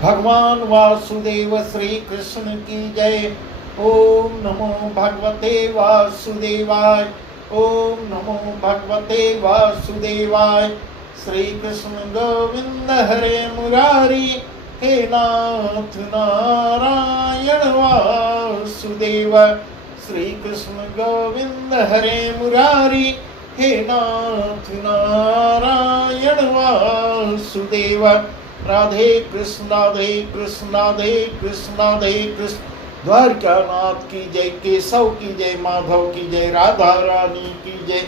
भगवान वासुदेव श्री कृष्ण की जय। ओम नमो भगवते वासुदेवाय। ओम नमो भगवते वासुदेवाय। श्री कृष्ण गोविंद हरे मुरारी, हे नाथ नारायण वासुदेव। श्री कृष्ण गोविंद हरे मुरारी, हे नाथ नारायण वासुदेव। राधे कृष्ण राधे कृष्ण राधे कृष्ण राधे कृष्ण। द्वारकानाथ की जय, केशव की जय, माधव की जय, राधा रानी की जय।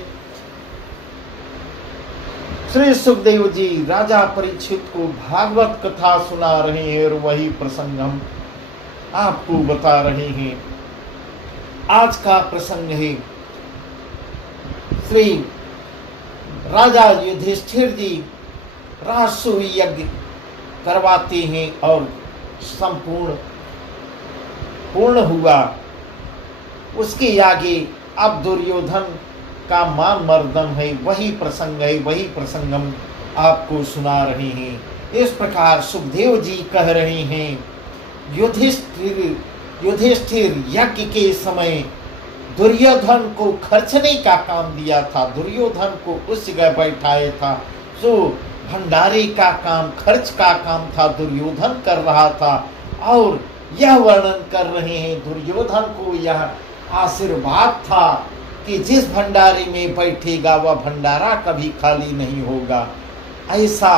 श्री सुखदेव जी राजा परीक्षित को भागवत कथा सुना रहे हैं और वही प्रसंग हम आपको बता रहे हैं। आज का प्रसंग है श्री राजा युधिष्ठिर जी राजसूय यज्ञ करवाते हैं और पूर्ण हुआ। उसके आगे अब दुर्योधन का मान मर्दन है, वही प्रसंग है, वही प्रसंग हम आपको सुना रहे हैं। इस प्रकार सुखदेव जी कह रहे हैं, युधिष्ठिर यज्ञ के समय दुर्योधन को खर्चने का काम दिया था, दुर्योधन को उस जगह बैठाया था। जो भंडारे का काम, खर्च का काम था, दुर्योधन कर रहा था। और यह वर्णन कर रहे हैं, दुर्योधन को यह आशीर्वाद था कि जिस भंडारे में बैठेगा वह भंडारा कभी खाली नहीं होगा, ऐसा।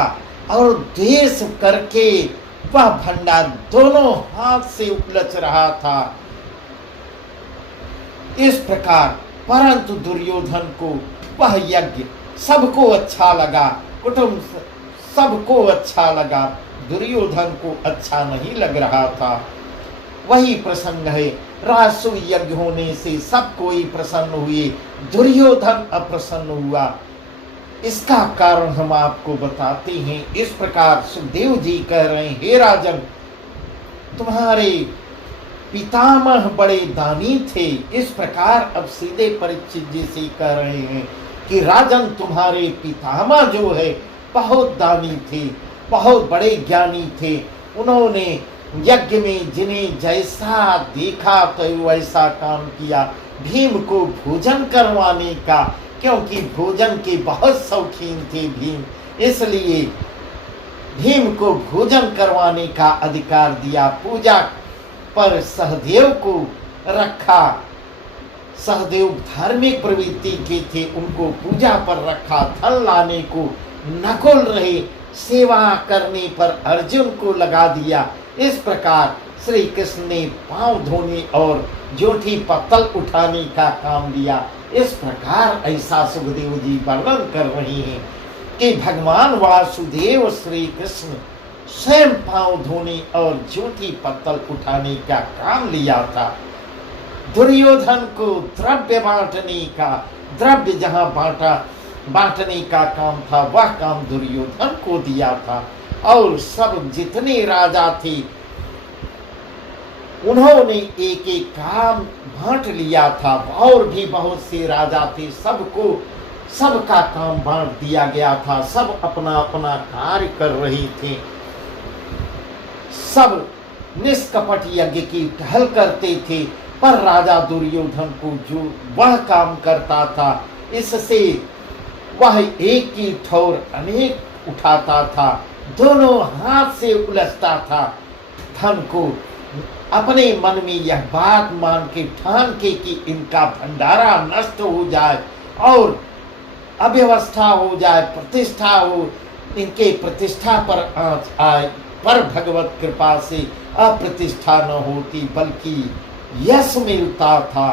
और द्वेष करके वह भंडार दोनों हाथ से उलझ रहा था। इस प्रकार परंतु दुर्योधन को वह यज्ञ सबको अच्छा लगा, कुटुंब सबको अच्छा लगा, दुर्योधन को अच्छा नहीं लग रहा था। वही प्रसंग है, राजसूय यज्ञ होने से सब कोई प्रसन्न हुए, दुर्योधन अप्रसन्न हुआ। इसका कारण हम आपको बताते हैं। इस प्रकार सुखदेव जी कह रहे हैं, हे राजन, तुम्हारे पितामह बड़े दानी थे। इस प्रकार अब सीधे परीक्षित जी से कह रहे हैं कि राजन, तुम्हारे पितामह जो है बहुत दानी थे, बहुत बड़े ज्ञानी थे। उन्होंने यज्ञ में जिन्हें जैसा देखा तो वैसा काम किया। भीम को भोजन करवाने का, क्योंकि भोजन के बहुत शौकीन थे भीम, इसलिए भीम को भोजन करवाने का अधिकार दिया। पूजा पर सहदेव को रखा, सहदेव धार्मिक प्रवृत्ति के थे, उनको पूजा पर रखा। धन लाने को नकुल रहे, सेवा करने पर अर्जुन को लगा दिया। इस प्रकार श्री कृष्ण ने पांव धोने और जोठी पत्तल उठाने का काम दिया। इस प्रकार ऐसा सुखदेव जी वर्णन कर रहे हैं कि भगवान वासुदेव श्री कृष्ण स्वयं पांव धोने और जोठी पत्तल उठाने का काम लिया था। दुर्योधन को द्रव्य बांटने का, द्रव्य जहां बांटने का काम था, वह काम दुर्योधन को दिया था। और सब जितने राजा थे उन्होंने एक एक काम बांट लिया था। और भी बहुत से राजा थे, सबका काम बांट दिया गया था। सब अपना अपना कार्य कर रहे थे। सब निष्कपट यज्ञ की टहल करते थे। पर राजा दुर्योधन को जो वह काम करता था, इससे वह एक की ठौर अनेक उठाता था, दोनों हाथ से उलझता था। धन को अपने मन में यह बात मान के ठान के कि इनका भंडारा नष्ट हो जाए और अव्यवस्था हो जाए, प्रतिष्ठा हो, इनके प्रतिष्ठा पर आँच आए, पर भगवत कृपा से अप्रतिष्ठा न होती बल्कि यश मिलता था।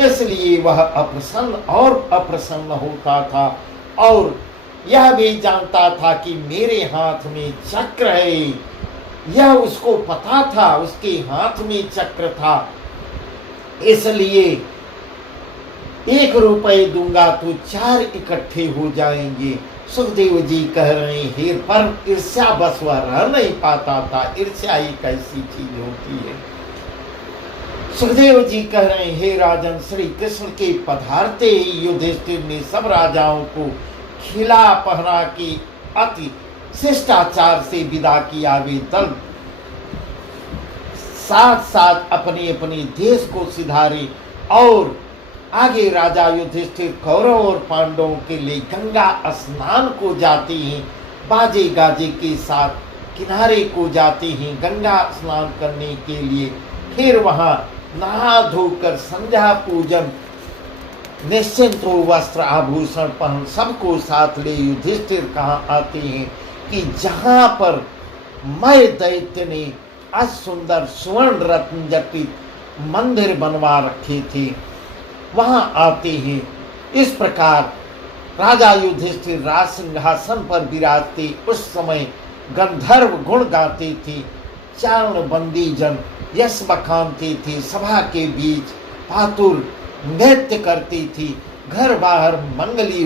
इसलिए वह अप्रसन्न होता था। और यह भी जानता था कि मेरे हाथ में चक्र है, यह उसको पता था, उसके हाथ में चक्र था। इसलिए 1 रुपये दूंगा तो 4 इकट्ठे हो जाएंगे। सुखदेव जी कह रहे हैं, पर ईर्ष्या बस वह रह नहीं पाता था। ईर्ष्या एक ऐसी चीज होती है। सुखदेव जी कह रहे हैं, हे राजन, श्री कृष्ण के पधारते ही युधिष्ठिर ने सब राजाओं को खिला पहना के अति शिष्टाचार से विदा किया। वे दल साथ साथ अपने अपने देश को सिधारे। और आगे राजा युधिष्ठिर कौरव और पांडवों के लिए गंगा स्नान को जाते हैं, बाजे गाजे के साथ किनारे को जाते हैं गंगा स्नान करने के लिए। फिर वहां नहा धोकर संध्या पूजन निश्चिंत हो वस्त्र आभूषण पहन सबको साथ ले युधिष्ठिर कहाँ आते हैं कि जहां पर मय दैत्य ने असुंदर स्वर्ण रत्न जटित मंदिर बनवा रखे थे, वहां आते हैं। इस प्रकार राजा युधिष्ठिर राज सिंहासन पर विराजते उस समय गंधर्व गुण गाते थे, चारण बंदी जन यश बखानते थे, सभा के बीच पातुर नृत्य करती थी, घर बाहर मंगली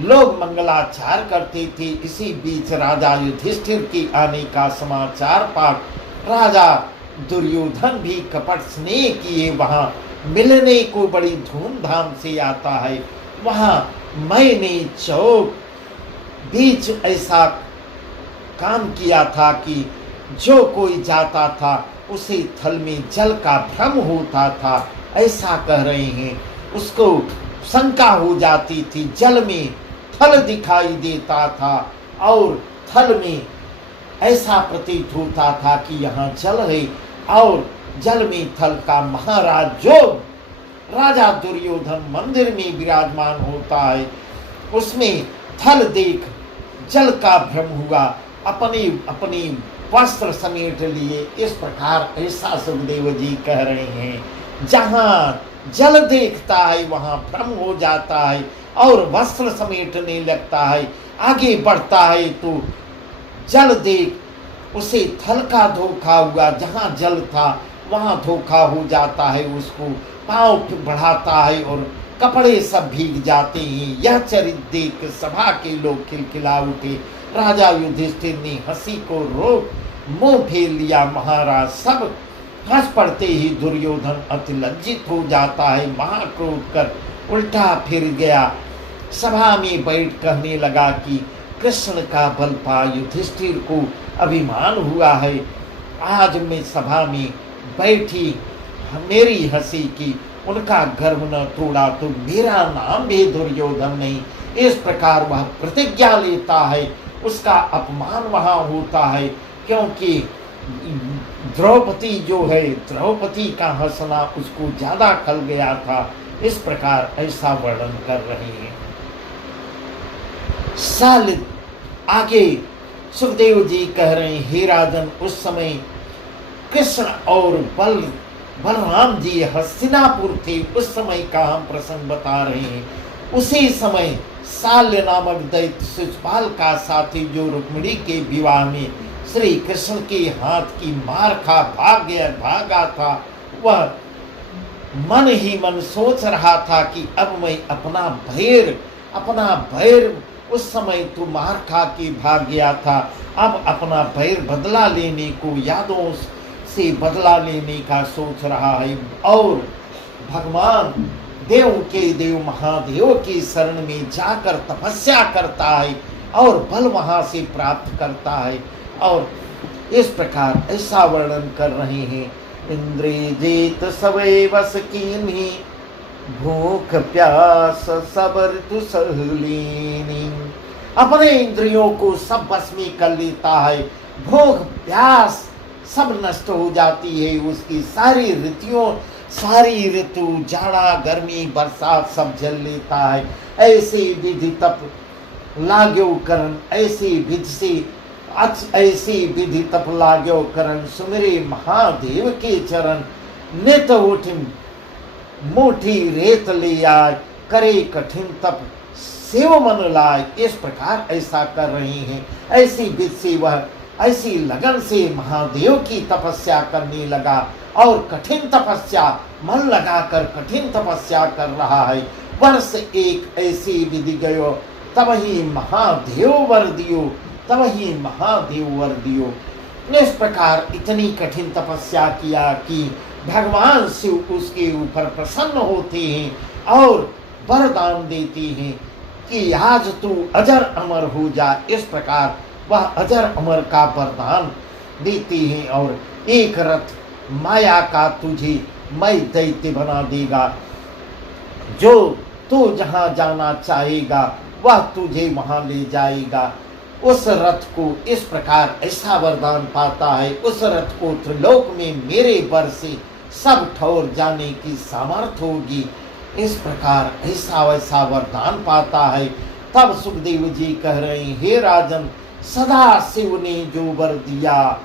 लोग मंगलाचार करते थे। इसी बीच राजा युधिष्ठिर के आने का समाचार पाकर राजा दुर्योधन भी कपट स्नेह किए वहां मिलने को बड़ी धूमधाम से आता है। वहां मैंने चौक बीच ऐसा काम किया था कि जो कोई जाता था उसे थल में जल का भ्रम होता था, ऐसा कह रहे हैं। उसको शंका हो जाती थी, जल में थल दिखाई देता था और थल में ऐसा प्रतीत होता था कि यहाँ जल है और जल में थल का महाराज जो राजा दुर्योधन मंदिर में विराजमान होता है उसमें थल देख जल का भ्रम हुआ, अपनी अपनी वस्त्र समेट लिए। इस प्रकार ऐसा सुखदेव जी कह रहे हैं। जहां जल देखता है वहां भ्रम हो जाता है और वस्त्र समेटने लगता है, आगे बढ़ता है तो जल देख उसे थल का धोखा हुआ, जहां जल था वहां धोखा हो जाता है, उसको पांव बढ़ाता है और कपड़े सब भीग जाते हैं। यह चरित्र देख सभा के लोग खिलखिला उठे। राजा युधिष्ठिर ने हंसी को रोक मुंह फेर लिया। महाराज सब हंस पड़ते ही दुर्योधन अति लज्जित हो जाता है, महाक्रोध कर उल्टा फिर गया। सभा में बैठ कहने लगा कि कृष्ण का बल पा युधिष्ठिर को अभिमान हुआ है। आज मैं सभा में बैठी मेरी हंसी की, उनका गर्व न तोड़ा तो मेरा नाम भी दुर्योधन नहीं। इस प्रकार वह प्रतिज्ञा लेता है, उसका अपमान वहां होता है, क्योंकि द्रौपदी जो है द्रौपदी का हंसना उसको ज्यादा खल गया था। इस प्रकार ऐसा वर्णन कर रहे हैं। साल आगे सुखदेव जी कह रहे हैं, हे राजन, उस समय कृष्ण और बलराम जी हस्तिनापुर थे। उस समय का हम प्रसंग बता रहे हैं। उसी समय साल्य नामक दैत्य शिशुपाल का साथी जो रुक्मिणी के विवाह में श्री कृष्ण के हाथ की मार खा भागा था, वह मन ही मन सोच रहा था कि अब मैं अपना भैर उस समय तो मार खा के भाग गया था, अब अपना भैर बदला लेने को, यादों से बदला लेने का सोच रहा है और भगवान देव के देव महादेव की शरण में जाकर तपस्या करता है और बल वहां से प्राप्त करता है। और इस प्रकार ऐसा वर्णन कर रहे हैं। इंद्रियजीत सबे बस कीन्ही, भूख प्यास सब ऋतु सहलीनी। अपने इंद्रियों को सब बस में कर लेता है, भूख प्यास सब नष्ट हो जाती है उसकी, सारी ऋतु जाड़ा गर्मी बरसात सब जल लेता है। ऐसे विधि तप लाग्यो करण, ऐसी विधि तप लाग्यो करण, सुमिरे महादेव के चरण, नित उठ मुठी रेत ले आय, करे कठिन तप सेव मन लाय। इस प्रकार ऐसा कर रहे हैं। ऐसी विधि से वह ऐसी लगन से महादेव की तपस्या करने लगा और कठिन तपस्या मन लगाकर कठिन तपस्या कर रहा है। वर्ष एक ऐसी विधि गयो, तब ही महादेव वर दियो, तब ही महादेव वर दियो। इस प्रकार इतनी कठिन तपस्या किया कि भगवान शिव उसके ऊपर प्रसन्न होते हैं और वरदान देते हैं कि आज तू अजर अमर हो जा। इस प्रकार वह अजर अमर का वरदान देते हैं और एक रथ माया का तुझे मैं दैत्य बना देगा। जो तू जहाँ जाना चाहेगा वह तुझे वहाँ ले जाएगा। उस रथ को इस प्रकार ऐसा वरदान पाता है, उस रथ को त्रिलोक में मेरे बर से सब ठौर जाने की सामर्थ्य होगी। इस प्रकार ऐसा वैसा वरदान पाता है। तब सुखदेव जी कह रहे हैं, हे राजन, सदा शिव ने जो वर दिया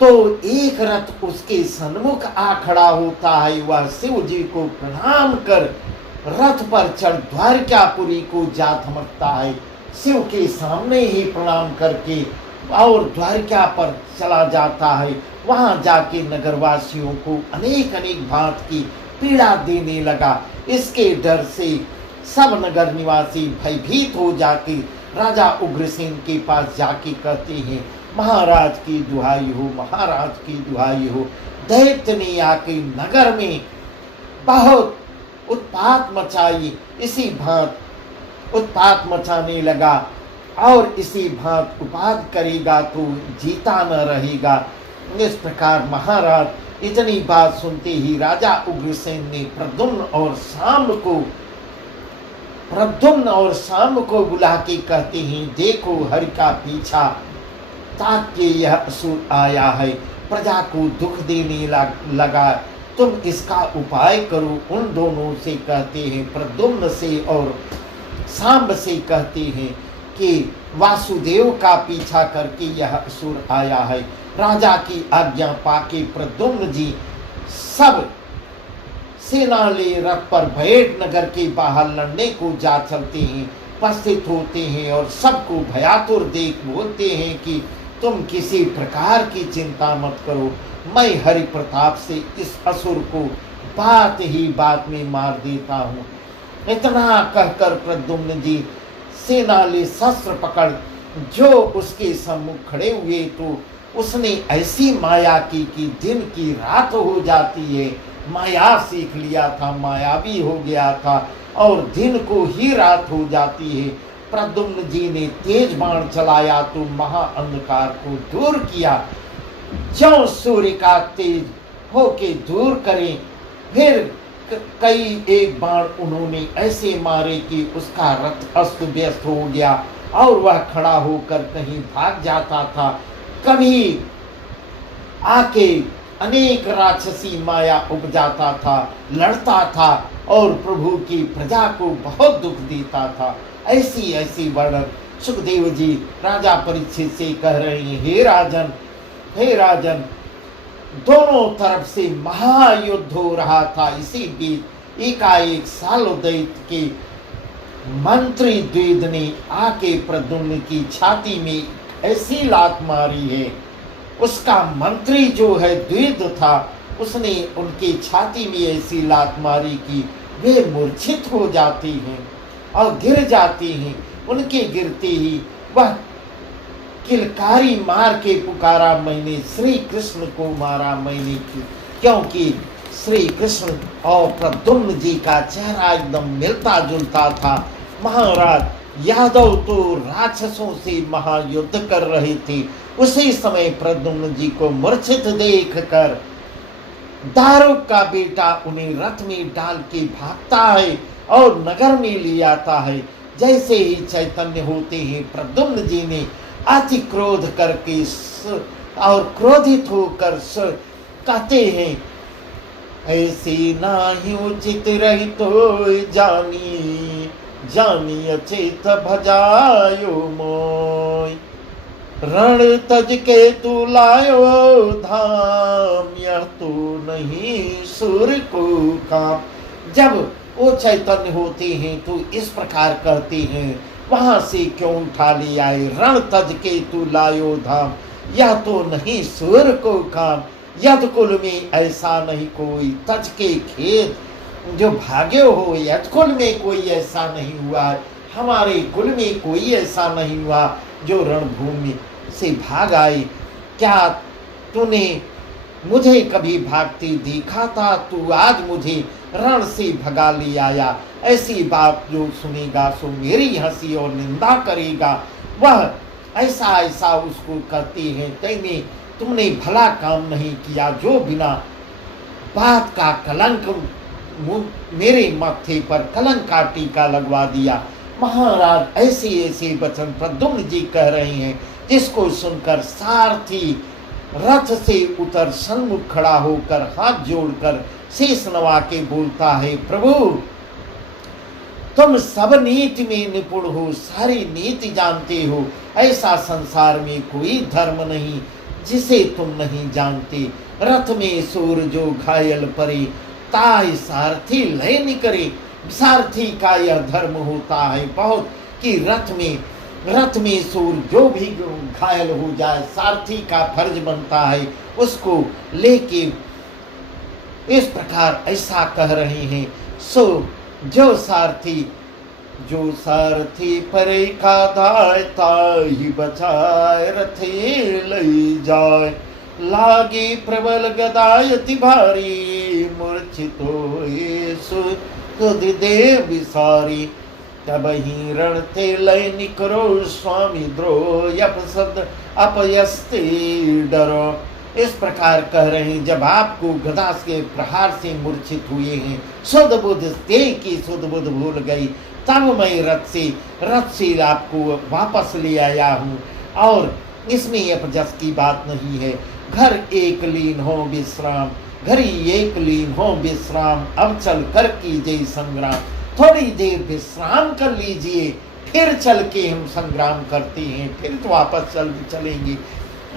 तो एक रथ उसके सन्मुख आ खड़ा होता है। वह शिव जी को प्रणाम कर रथ पर चढ़ द्वारकापुरी को जा थमकता है। शिव के सामने ही प्रणाम करके और द्वारका पर चला जाता है। वहां जाके नगरवासियों को अनेक अनेक भांत की पीड़ा देने लगा। इसके डर से सब नगर निवासी भयभीत हो जाके राजा उग्रसेन के पास जाके कहते हैं, महाराज की दुहाई हो, महाराज की दुहाई हो। दैत्य ने आके नगर में बहुत उत्पात मचाई। इसी भांत उत्पात मचाने लगा और इसी भांत उत्पात करेगा तो जीता न रहेगा। इस प्रकार महाराज इतनी बात सुनते ही राजा उग्रसेन ने प्रद्युम्न और शाम को बुला के कहते हैं, देखो हरि का पीछा ताक के यह असुर आया है, प्रजा को दुख देने लगा, तुम इसका उपाय करो। उन दोनों से कहते हैं, प्रद्युम्न से और सांब से कहते हैं कि वासुदेव का पीछा करके यह असुर आया है। राजा की आज्ञा पाके प्रद्युम्न जी सब सेना ले रथ पर बैठ नगर के बाहर लड़ने को जा चलते हैं, उपस्थित होते हैं और सबको भयातुर देख बोलते हैं कि तुम किसी प्रकार की चिंता मत करो, मैं हरि प्रताप से इस असुर को बात ही बात में मार देता हूँ। इतना कहकर प्रद्युम्न जी सेना ले शस्त्र पकड़ जो उसके सम्मुख खड़े हुए तो उसने ऐसी माया की कि दिन की रात हो जाती है। माया सीख लिया था, मायावी हो गया था और दिन को ही रात हो जाती है। प्रद्युम्न जी ने तेज बाण चलाया तो महा अंधकार को दूर किया, जो सूर्य का तेज होके दूर करें। फिर कई एक बाण उन्होंने ऐसे मारे कि उसका रथ अस्त व्यस्त हो गया और वह खड़ा होकर कहीं भाग जाता था। कभी आके अनेक राक्षसी माया उपजाता था, लड़ता था और प्रभु की प्रजा को बहुत दुख देता था। ऐसी ऐसी वर्णन सुखदेव जी राजा परीक्षित से कह रहे हैं, हे राजन, दोनों तरफ से महायुद्ध हो रहा था। इसी बीच एकाएक सालोदैत के मंत्री द्विद ने आके प्रद्युम्न की छाती में ऐसी लात मारी है। उसका मंत्री जो है द्विद था, उसने उनकी छाती में ऐसी लात मारी कि वे मूर्छित हो जाती हैं और गिर जाती हैं। उनके गिरते ही वह किलकारी मार के पुकारा, मैंने श्री कृष्ण को मारा मैंने, क्योंकि श्री कृष्ण और प्रद्युम्न जी का चेहरा एकदम मिलता जुलता था। महाराज यादव तो राक्षसों से महायुद्ध कर रहे थे। उसी समय प्रद्युम्न जी को मूर्छित देखकर दारुक का बेटा उन्हें रथ में डाल के भागता है और नगर में ले आता है। जैसे ही चैतन्य होते हैं प्रद्युम्न जी ने अति क्रोध करके और क्रोधित होकर कहते हैं, ऐसे नाही उचित रही तो जानी अचेत भजायो मोय, रण तज के तू लायो धाम, यह तो नहीं सुर को काम। जब वो चैतन्य होते हैं तो इस प्रकार कहते हैं, वहां से क्यों उठा ले आए, रण तज के तू लायो धाम, यह तो नहीं सुर को काम। यद कुल में ऐसा नहीं कोई तज के खेत जो भागे हो, यद कुल में कोई ऐसा नहीं हुआ, हमारे कुल में कोई ऐसा नहीं हुआ जो रणभूमि से भाग आए। क्या तूने मुझे कभी भागते देखा था? तू आज मुझे रण से भगा ले आया। ऐसी बात जो सुनेगा सो मेरी हंसी और निंदा करेगा। वह ऐसा ऐसा उसको कहते हैं, तुमने भला काम नहीं किया जो बिना बात का कलंक मेरे माथे पर कलंक का टीका लगवा दिया। महाराज ऐसे ऐसे वचन प्रद्युम्न जी कह रहे हैं, जिसको सुनकर सारथी रथ से उतर सन्मुख खड़ा होकर हाथ जोड़कर शीश नवा के बोलता है, प्रभु तुम सब नीति में निपुण हो, सारी नीति जानते हो, ऐसा संसार में कोई धर्म नहीं जिसे तुम नहीं जानते। रथ में सूर जो घायल परे, ताय सारथी लय न करे। सारथी का यह धर्म होता है बहुत कि रथ में सूर जो भी घायल हो जाए, सारथी का फर्ज बनता है उसको लेके। इस प्रकार ऐसा कह रहे हैं, सो जो सारथी परे का दाय ताहि बचाए रथे लई जाए। लागे प्रबल गदायति भारी, मूर्छितो सुध दे विसारी। तब ही रण थे लय निकरो, स्वामी द्रोह अपयस्ते डरो। इस प्रकार कह रहे हैं, जब आपको गदा के प्रहार से मूर्छित हुए हैं, शुद्ध बुद्ध की शुद्ध बुद्ध भूल गई, तब मैं रथ से आपको वापस ले आया हूँ। और इसमें अपजस की बात नहीं है। घर एक लीन हो विश्राम, घरी एक लीन हो विश्राम, अब चल कर कीजिए संग्राम। थोड़ी देर विश्राम कर लीजिए, फिर चल के हम संग्राम करते हैं, फिर तो वापस चलेंगे।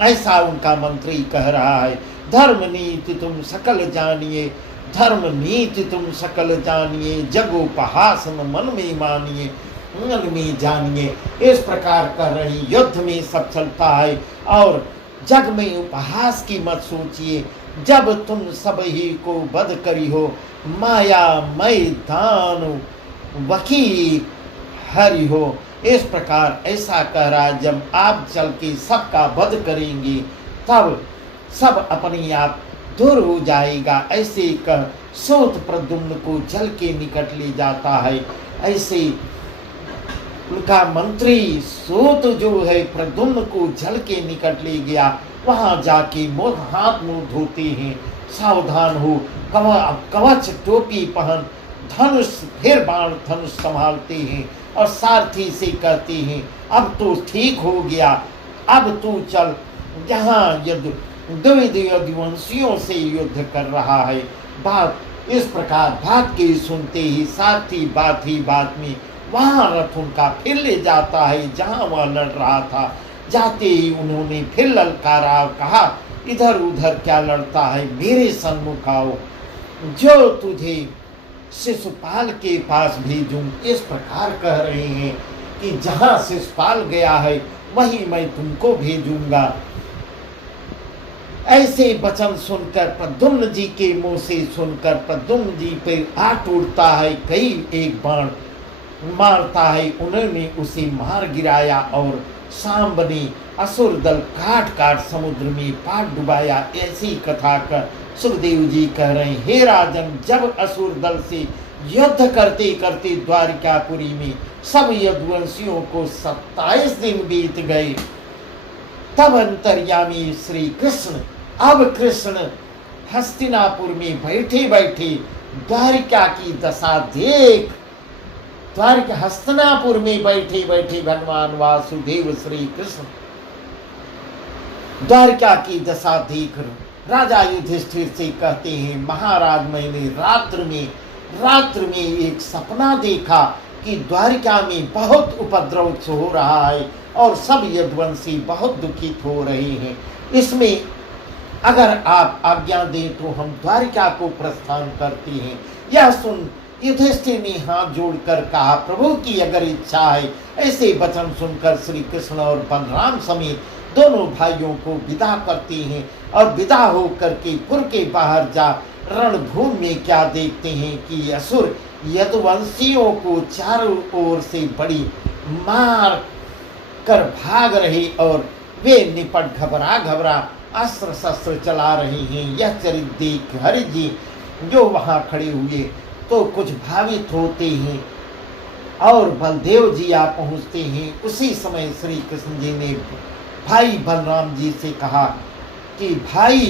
ऐसा उनका मंत्री कह रहा है। धर्म नीति तुम सकल जानिए, धर्म नीति तुम सकल जानिए, जगोपहास मन में मानिए, मन में जानिए। इस प्रकार कह रही, युद्ध में सब चलता है और जग में उपहास की मत सोचिए। जब तुम सब ही को वध करी हो, माया मैदान वकी हरि हो। इस प्रकार ऐसा कह रहा है, जब आप चल के सबका वध करेंगे तब सब अपने आप दूर हो जाएगा। ऐसे कह सूत प्रद्युम्न को जल के निकट ले जाता है। ऐसे उनका मंत्री सूत जो है प्रद्युम्न को जल के निकट ले गया। वहां जाके हाथ मुंह धोते हैं, सावधान हो, कवच टोपी पहन, धनुष फिर बाण धनुष संभालते हैं और सारथी से कहते हैं, अब तो ठीक हो गया, अब तू चल जहाँ द्विविध यदुवंशियों से युद्ध कर रहा है। बात इस प्रकार बात के सुनते ही सारथी बात में वहां रथ उनका फिर ले जाता है जहां वह लड़ रहा था। जाते ही उन्होंने फिर ललकारा, कहा इधर उधर क्या लड़ता है, मेरे सन्मुख आओ, जो तुझे शिशुपाल के पास भेजूं। इस प्रकार कह रहे हैं कि जहां शिशुपाल गया है वहीं मैं तुमको भेजूंगा। ऐसे वचन सुनकर प्रद्युम्न जी के मुंह से सुनकर प्रद्युम्न जी पे आ टूटता है, कई एक बाण मारता है। उन्होंने उसे मार गिराया और शाम बनी असुर दल काट समुद्र में पाट डुबाया। ऐसी कथा कर सुखदेव जी कह रहे हैं, हे राजन, जब असुर दल से युद्ध करते करते द्वारिकापुरी में सब यदुवंशियों को 27 दिन बीत गए, तब अंतर्यामी श्री कृष्ण, अब कृष्ण हस्तिनापुर में बैठे बैठे द्वारिका की दशा देख, द्वारिका हस्तिनापुर में बैठे बैठे भगवान वासुदेव श्री कृष्ण द्वारिका की दशा देख राजा युधिष्ठिर से कहते हैं, महाराज मैंने रात्र में एक सपना देखा कि द्वारिका में बहुत उपद्रव हो रहा है और सब यदुवंशी बहुत दुखित हो रहे हैं। इसमें अगर आप आज्ञा दें तो हम द्वारिका को प्रस्थान करते हैं। यह सुन युधिष्ठिर ने हाथ जोड़कर कहा, प्रभु की अगर इच्छा है। ऐसे वचन सुनकर श्री कृष्ण और बलराम समेत दोनों भाइयों को विदा करते हैं और विदा होकर के पुर के बाहर जा रणभूमि में क्या देखते हैं कि असुर यदुवंशियों को चारों ओर से बड़ी मार कर भाग रहे और वे निपट घबरा अस्त्र शस्त्र चला रहे हैं। यह चरित्र देख हरि जी जो वहां खड़े हुए तो कुछ भावित होते हैं और बलदेव जी आ पहुंचते हैं। उसी समय श्री कृष्ण जी ने भाई बलराम जी से कहा कि भाई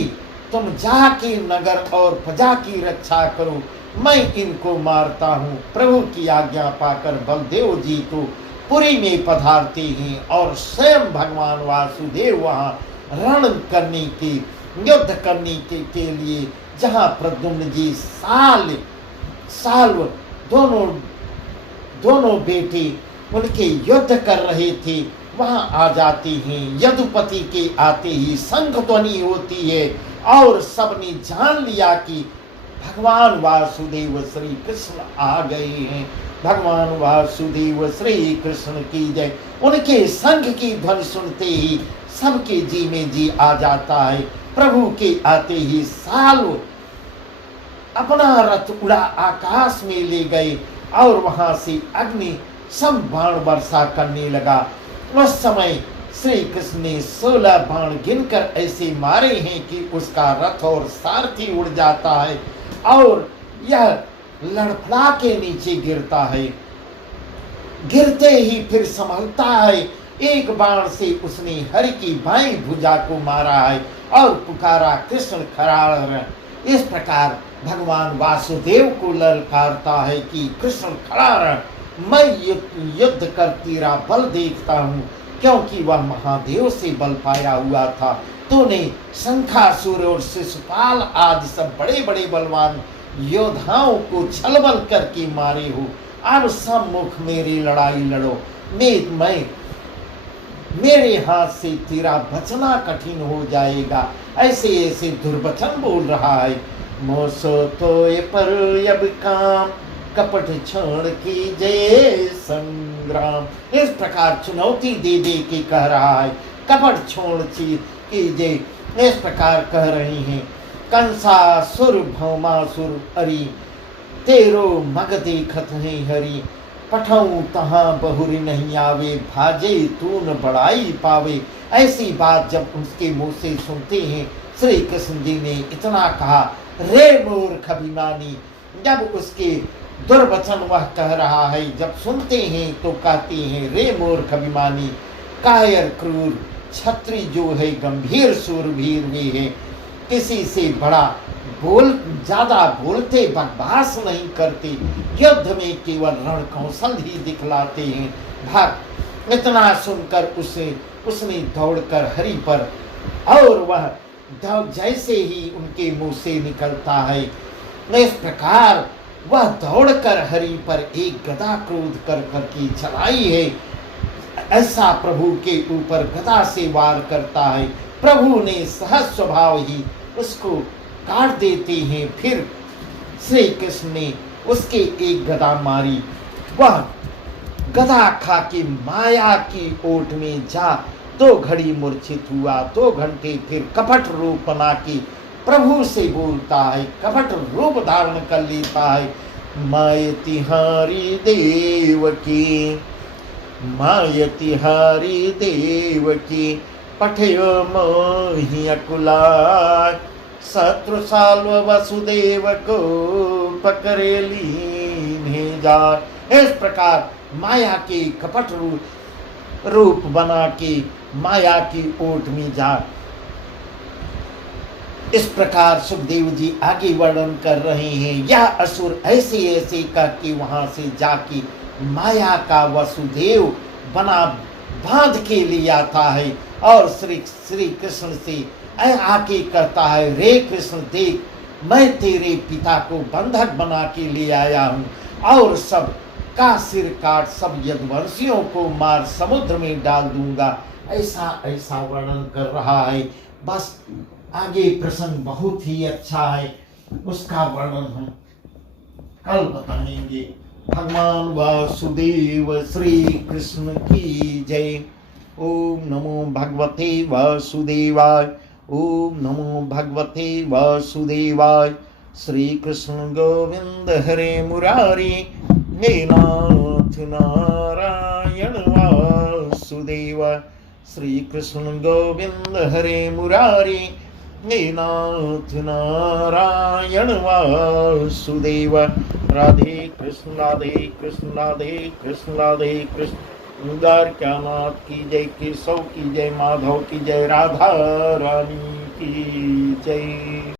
तुम जाके नगर और प्रजा की रक्षा करो, मैं इनको मारता हूँ। प्रभु की आज्ञा पाकर बलदेव जी तो पुरी में पधारते हैं और स्वयं भगवान वासुदेव वहाँ रण करने के, युद्ध करने के लिए, जहाँ प्रद्युम्न जी साल दोनों बेटे उनके युद्ध कर रहे थे, वहां आ जाती हैं। यदुपति के आते ही संघध्वनि होती है और सबने जान लिया कि भगवान वासुदेव श्री कृष्ण आ गए हैं। भगवान वासुदेव श्री कृष्ण की जय। उनके संघ की ध्वनि सुनते ही सबके जी में जी आ जाता है। प्रभु के आते ही साल अपना रथ उड़ा आकाश में ले गए और वहां से अग्नि सम बाण वर्षा करने लगा। उस समय श्री कृष्ण ने 16 बाण गिनकर ऐसे मारे हैं कि उसका रथ और सारथी उड़ जाता है और यह लड़खड़ा के नीचे गिरता है। गिरते ही फिर संभलता है। एक बाण से उसने हरि की बाईं भुजा को मारा है और पुकारा कृष्ण खड़ा। इस प्रकार भगवान वासुदेव को ललकारता है कि कृष्ण खड़ा रह, मैं युद्ध कर तेरा बल देखता हूँ, क्योंकि वह महादेव से बल पाया हुआ था। तूने शंखासुर और शिशुपाल आदि सब बड़े बड़े बलवान योद्धाओं को छलबल करके मारे हो। अब सम्मुख मेरी लड़ाई लड़ो। मैं मेरे हाथ से तेरा बचना कठिन हो जाएगा। ऐसे ऐसे दुर्वचन बोल रहा है। मोसो तो ये पर अब काम, कपट छोड़ की जय संग्राम। इस प्रकार चुनौती दे दे के कह रहा है, कपट छोड़ की जय। इस प्रकार कह रही हैं। कंसासुर भौमासुर हरि, तेरो मग देखत है हरि। पठाऊं तहाँ बहुरी नहीं आवे, भाजे तू न बड़ाई पावे। ऐसी बात जब उसके मुंह से सुनते हैं, श्री कृष्ण जी ने इतना कहा, रे मूर्ख अभिमानी। जब उसके दुर्वचन वह कह रहा है, जब सुनते हैं तो कहते हैं, रे मूर्ख अभिमानी। कायर क्रूर छत्री जो है, गंभीर सूरवीर भी है, किसी से बड़ा ज्यादा बोलते बकवास नहीं करते, युद्ध में केवल रण कौशल ही दिखलाते हैं। भाग इतना सुनकर उसने दौड़कर हरि पर, और वह जैसे ही उनके मुंह से निकलता है, इस प्रकार वह दौड़कर हरि पर एक गदा क्रोध कर करके चलाई है। ऐसा प्रभु के ऊपर गदा से वार करता है। प्रभु ने सहज स्वभाव ही उसको काट देते हैं। फिर श्री कृष्ण ने उसके एक गदा मारी। वह गदा खा के माया की ओट में जा 2 घड़ी मूर्छित हुआ। 2 घंटे फिर कपट रूप बना के प्रभु से बोलता है, कपट रूप धारण कर लेता है। माय तिहारी देव की, माय तिहारी देव की, पठयो मोहि अकुलाय। शत्रु साल्व वसुदेव को पकड़े लीने जाए। इस प्रकार माया के कपट रूप बना के माया की ओट में जा। इस प्रकार सुखदेव जी आगे वर्णन कर रहे हैं। यह असुर ऐसे ऐसे करके वहां से जाके माया का वसुदेव बना बांध के लिए आता है और श्री कृष्ण से आके कहता है, रे कृष्ण देख, मैं तेरे पिता को बंधक बना के ले आया हूँ और सब का सिर काट सब यदुवंशियों को मार समुद्र में डाल दूंगा। ऐसा ऐसा वर्णन कर रहा है। बस आगे प्रसंग बहुत ही अच्छा है, उसका वर्णन हम कल बताएंगे। भगवान वासुदेव श्री कृष्ण की जय। ओम नमो भगवते वासुदेवाय। ओम नमो भगवते वासुदेवाय। श्री कृष्ण गोविंद हरे मुरारी, हे नाथ नारायण वासुदेव। श्री कृष्ण गोविंद हरे मुरारी, हे नाथ नारायण वासुदेव। राधे कृष्ण राधे कृष्ण राधे कृष्ण राधे कृष्ण। द्वारकानाथ की जय, केशव की जय, माधव की जय, राधा रानी की जय।